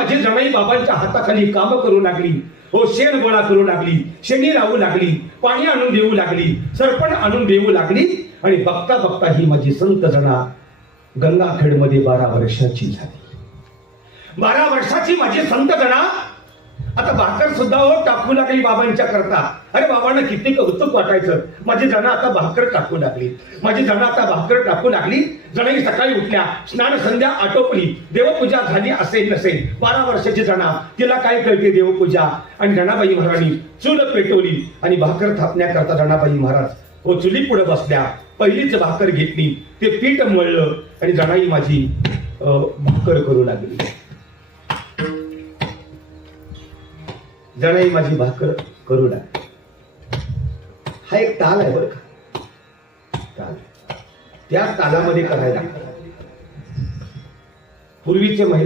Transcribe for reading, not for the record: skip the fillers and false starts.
माझी जणाई बाबांच्या हाताखाली काम करू लागली. हो, शेण गोळा करू लागली, शेणी लावू लागली, पाणी आणून देऊ लागली, सरपण आणून देऊ लागली. आणि बघता बघता ही माझी संत जना गंगाखेडमध्ये 12 वर्षाची झाली. 12 वर्षाची माझी संत जना आता भाकर सुद्धा हो टाकू लागली बाबांच्या करता. अरे बाबांना किती कौतुक वाटायचं. माझी जना आता भाकर टाकू लागली. माझी जना आता भाकर टाकू लागली. जणाई सकाळी उठल्या, स्नान संध्या आटोपली, देवपूजा झाली असेल नसेल. 12 वर्षाची जना, तिला काय कळते देवपूजा. आणि जनाबाई महाराणी चूल पेटवली आणि भाकर थापण्याकरता जनाबाई महाराज हो चुली पुढे बसल्या. पहिलीच भाकर घेतली, ते पीठ मळलं आणि जनाई माझी भाकर करू लागली. जणाई माझी भाकर करू लागली. हा एक ताल आहे बरं का. ताल, त्या तालामध्ये करायला पूर्वीचे महिला